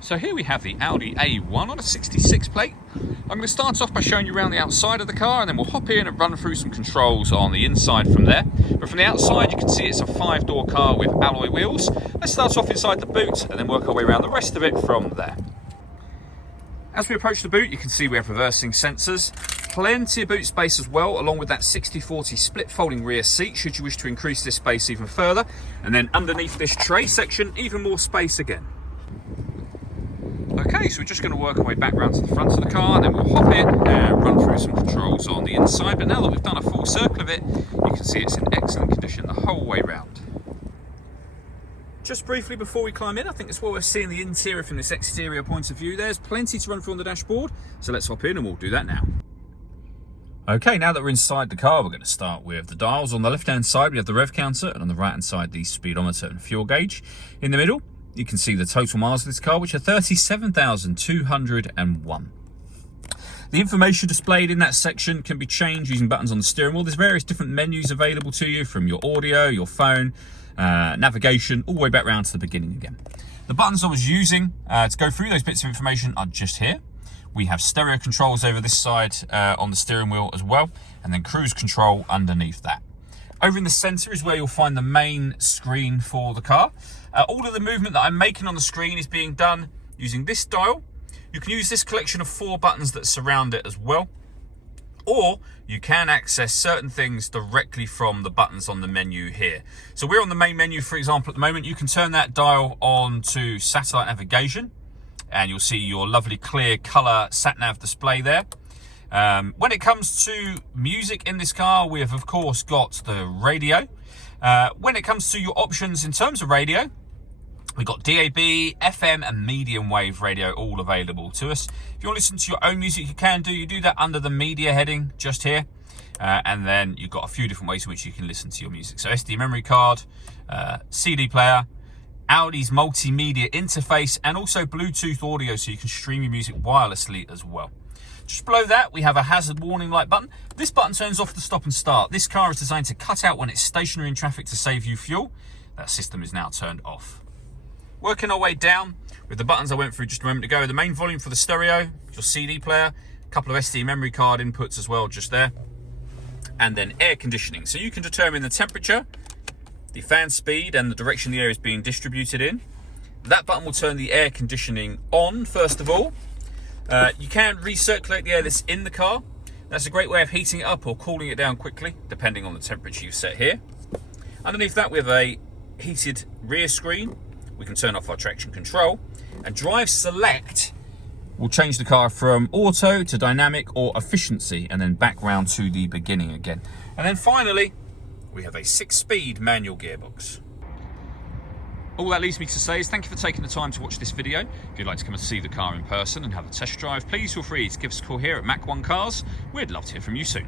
So here we have the Audi A1 on a 66 plate. I'm going to start off by showing you around the outside of the car, and then we'll hop in and run through some controls on the inside from there. But from the outside you can see it's a 5-door car with alloy wheels. Let's start off inside the boot and then work our way around the rest of it from there. As we approach the boot, you can see we have reversing sensors. Plenty of boot space as well, along with that 60/40 split folding rear seat should you wish to increase this space even further. And then underneath this tray section, even more space again. Okay, so we're just going to work our way back round to the front of the car, and then we'll hop in and run through some controls on the inside. But now that we've done a full circle of it, you can see it's in excellent condition the whole way round. Just briefly before we climb in, I think it's worth seeing the interior from this exterior point of view. There's plenty to run through on the dashboard, so let's hop in and we'll do that now. Okay, now that we're inside the car, we're going to start with the dials. On the left-hand side, we have the rev counter, and on the right-hand side, the speedometer and fuel gauge. In the middle, you can see the total miles of this car, which are 37,201. The information displayed in that section can be changed using buttons on the steering wheel. There's various different menus available to you, from your audio, your phone, navigation, all the way back round to the beginning again. The buttons I was using to go through those bits of information are just here. We have stereo controls over this side on the steering wheel as well, and then cruise control underneath that. Over in the center is where you'll find the main screen for the car. All of the movement that I'm making on the screen is being done using this dial. You can use this collection of 4 buttons that surround it as well, or you can access certain things directly from the buttons on the menu here. So we're on the main menu, for example, at the moment. You can turn that dial on to satellite navigation, and you'll see your lovely clear color sat-nav display there. When it comes to music in this car, we have of course got the radio. When it comes to your options in terms of radio, we've got DAB, FM and medium wave radio all available to us. If you want to listen to your own music, you can do. You do that under the media heading just here. And then you've got a few different ways in which you can listen to your music. So SD memory card, CD player, Audi's multimedia interface, and also Bluetooth audio, so you can stream your music wirelessly as well. Just below that, we have a hazard warning light button. This button turns off the stop and start. This car is designed to cut out when it's stationary in traffic to save you fuel. That system is now turned off. Working our way down with the buttons I went through just a moment ago. The main volume for the stereo, your CD player, a couple of SD memory card inputs as well just there. And then air conditioning. So you can determine the temperature, the fan speed and the direction the air is being distributed in. That button will turn the air conditioning on first of all. You can recirculate the air that's in the car. That's a great way of heating it up or cooling it down quickly, depending on the temperature you've set here. Underneath that, we have a heated rear screen. We can turn off our traction control. And drive select will change the car from auto to dynamic or efficiency, and then back round to the beginning again. And then finally, we have a 6-speed manual gearbox. All that leaves me to say is thank you for taking the time to watch this video. If you'd like to come and see the car in person and have a test drive, please feel free to give us a call here at Mach 1 Cars. We'd love to hear from you soon.